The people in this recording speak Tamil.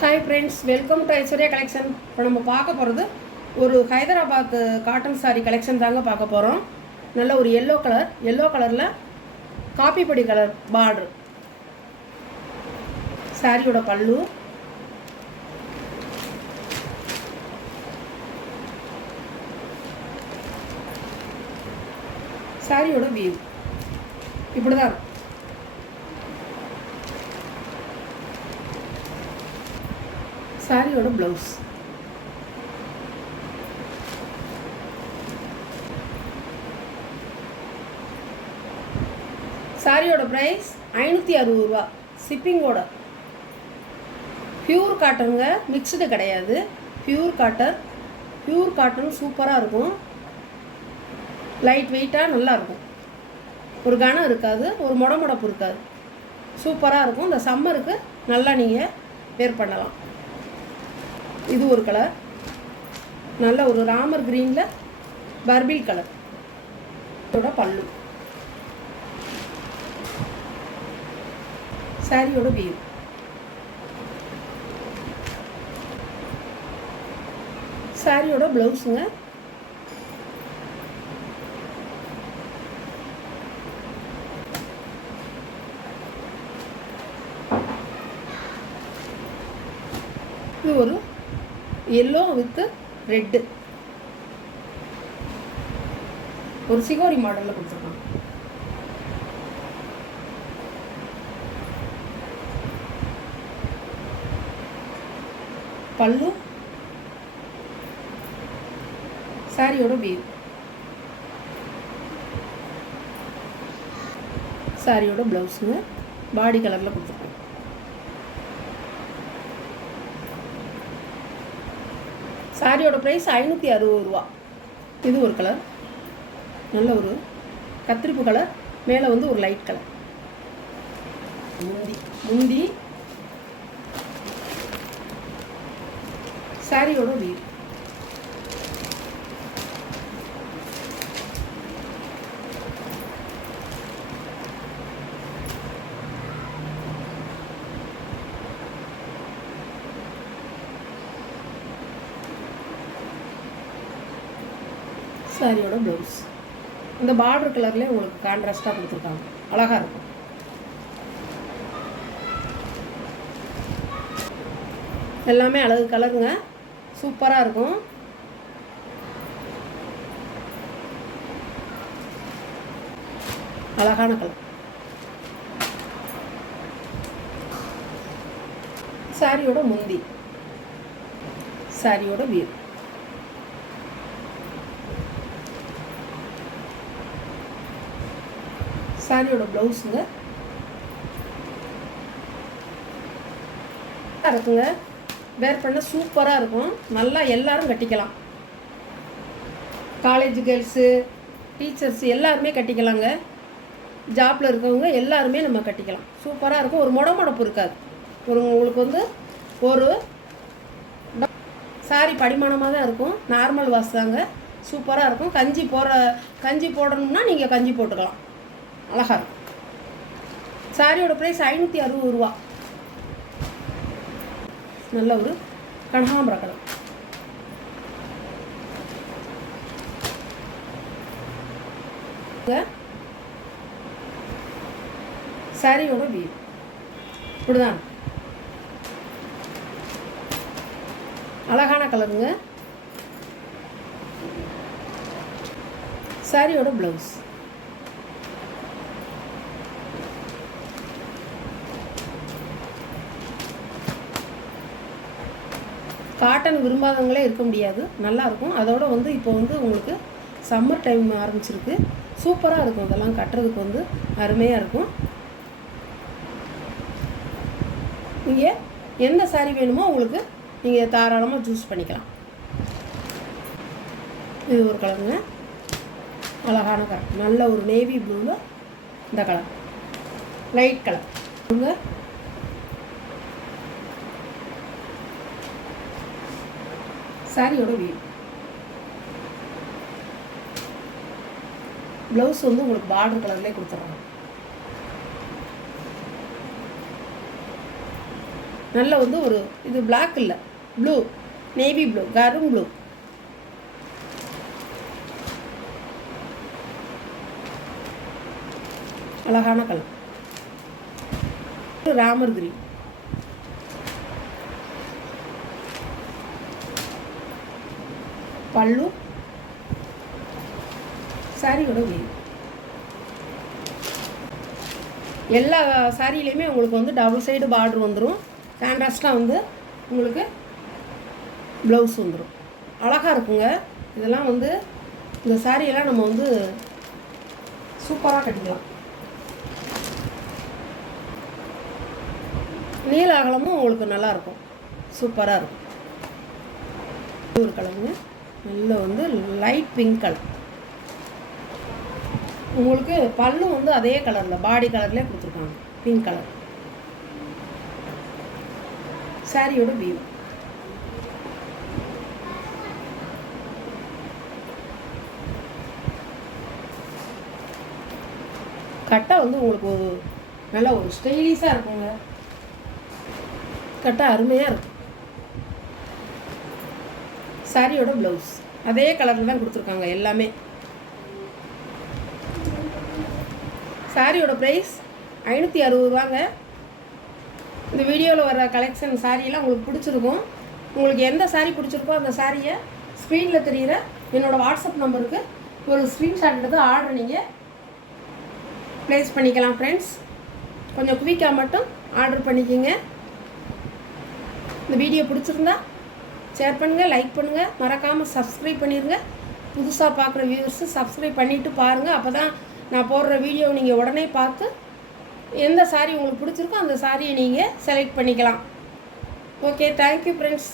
Hi friends, welcome to Aishwarya collection. இப்போ நம்ம பார்க்க போகிறது ஒரு ஹைதராபாத் காட்டன் சாரீ கலெக்ஷன் தாங்க பார்க்க போகிறோம். நல்ல ஒரு எல்லோ கலரில் காப்பி பொடி கலர் பார்டர். சாரியோட பல்லு, சாரியோட வியூ இப்படி தான் இருக்கும். சாரியோட ப்ளவுஸ், சாரியோட ப்ரைஸ் 560 ரூபா ஷிப்பிங்கோட. பியூர் காட்டனுங்க, மிக்சடு கிடையாது. பியூர் காட்டன் சூப்பராக இருக்கும். லைட் வெயிட்டாக நல்லாயிருக்கும். ஒரு கனம் இருக்காது, ஒரு முடப்பு இருக்காது. சூப்பராக இருக்கும். இந்த சம்மருக்கு நல்லா நீங்கள் வேர் பண்ணலாம். இது ஒரு கலர், நல்ல ஒரு ராமர் கிரீனில் பர்பிள் கலர். இதோட பல்லு, சாரியோட வியூ, சாரியோட ப்ளவுஸுங்க. இது ஒரு எல்லோ வித் ரெட்டு, ஒரு சிகோரி மாடலில் கொடுத்துருக்காங்க. பல்லு, சாரியோட வியூ, சாரியோட ப்ளவுஸுங்க பாடி கலரில் கொடுத்துருக்காங்க. சாரியோட ப்ரைஸ் 560 ரூபா. இது ஒரு கலர், நல்ல ஒரு கத்திரிப்பு கலர், மேலே வந்து ஒரு லைட் கலர். முந்தி சாரியோட வியூ, சாரியோட ப்ளவுஸ். இந்த பார்டர் கலர்லேயே உங்களுக்கு கான்ட்ராஸ்டாக கொடுத்துருக்காங்க, அழகாக இருக்கும். எல்லாமே அழகு கலருங்க, சூப்பராக இருக்கும். அழகான கலர். சாரியோட முந்தி, சாரியோட வியூ, சாரியோட ப்ளவுஸுங்க இருக்குங்க. வேர் பண்ண சூப்பராக இருக்கும். நல்லா எல்லாரும் கட்டிக்கலாம். காலேஜ் கேர்ள்ஸு, டீச்சர்ஸ் எல்லாருமே கட்டிக்கலாங்க. ஜாப்பில் இருக்கவங்க எல்லாருமே நம்ம கட்டிக்கலாம். சூப்பராக இருக்கும். ஒரு முடப்பு இருக்காது. உங்களுக்கு வந்து ஒரு சாரி படிமானமாக தான் இருக்கும். நார்மல் வாஷ் தாங்க. சூப்பராக இருக்கும். கஞ்சி போடணும்னா நீங்கள் கஞ்சி போட்டுக்கலாம். அழகாக இருக்கும். சாரியோட ப்ரைஸ் 560 ரூபா. நல்ல ஒரு கனகாம்பர கலர். சாரியோட வியூ இப்படிதான், அழகான கலருங்க. சாரியோட ப்ளவுஸ், காட்டன் விரும்பாதவங்களே இருக்க முடியாது. நல்லாயிருக்கும். அதோடு வந்து இப்போ வந்து உங்களுக்கு சம்மர் டைம் ஆரம்பிச்சிருக்கு. சூப்பராக இருக்கும். இதெல்லாம் கட்டுறதுக்கு வந்து அருமையாக இருக்கும். நீங்கள் எந்த சாரீ வேணுமோ உங்களுக்கு நீங்கள் தாராளமாக சூஸ் பண்ணிக்கலாம். இது ஒரு கலருங்க, அழகான கலர். நல்ல ஒரு நேவி ப்ளூவில் இந்த கலர், லைட் கலர். சாரியோட வியூ, ப்ளவுஸ் வந்து உங்களுக்கு பார்டர் கலர்லேயே கொடுத்துட்றாங்க. நல்ல வந்து ஒரு இது பிளாக் இல்லை, ப்ளூ, நேவி ப்ளூ, கரும் ப்ளூ. அழகான கலர். ராமர் கிரீன். பல்லு சாரியோட வீடு. எல்லா சாரியிலையுமே உங்களுக்கு வந்து டபுள் சைடு பார்டர் வந்துடும். கான்ட்ராஸ்டாக வந்து உங்களுக்கு ப்ளவுஸ் வந்துடும். அழகாக இருக்குங்க. இதெல்லாம் வந்து இந்த சாரியெல்லாம் நம்ம வந்து சூப்பராக கட்டிக்கலாம். நீல அகலமும் உங்களுக்கு நல்லாயிருக்கும், சூப்பராக இருக்கும். ஒரு கலருங்க, நல்ல வந்து லைட் பிங்க் கலர். உங்களுக்கு பல்லும் வந்து அதே கலரில் பாடி கலர்லேயே கொடுத்துருக்காங்க, பிங்க் கலர். சாரியோட வியூ. கட்டை வந்து உங்களுக்கு ஒரு நல்ல ஒரு ஸ்டைலிஷாக இருக்குங்க. கட்டை அருமையாக இருக்கும். சாரியோட ப்ளவுஸ் அதே கலரில் தான் கொடுத்துருக்காங்க எல்லாமே. சாரியோட ப்ரைஸ் 560 ரூபாங்க. இந்த வீடியோவில் வர கலெக்ஷன் சாரியெல்லாம் உங்களுக்கு பிடிச்சிருக்கும். உங்களுக்கு எந்த சாரீ பிடிச்சிருக்கோ அந்த சாரியை ஸ்க்ரீனில் தெரிகிற என்னோடய வாட்ஸ்அப் நம்பருக்கு ஒரு ஸ்க்ரீன்ஷாட் எடுத்து ஆர்டர் நீங்கள் ப்ளேஸ் பண்ணிக்கலாம் ஃப்ரெண்ட்ஸ். கொஞ்சம் குயிக்காக மட்டும் ஆர்டர் பண்ணிக்கோங்க. இந்த வீடியோ பிடிச்சிருந்தா ஷேர் பண்ணுங்கள், லைக் பண்ணுங்கள், மறக்காமல் சப்ஸ்கிரைப் பண்ணிடுங்க. புதுசாக பார்க்குற வியூவர்ஸு சப்ஸ்கிரைப் பண்ணிவிட்டு பாருங்கள். அப்போ தான் நான் போடுற வீடியோவை நீங்கள் உடனே பார்த்து எந்த சாரீ உங்களுக்கு பிடிச்சிருக்கோ அந்த சாரியை நீங்கள் செலக்ட் பண்ணிக்கலாம். Okay, thank you friends.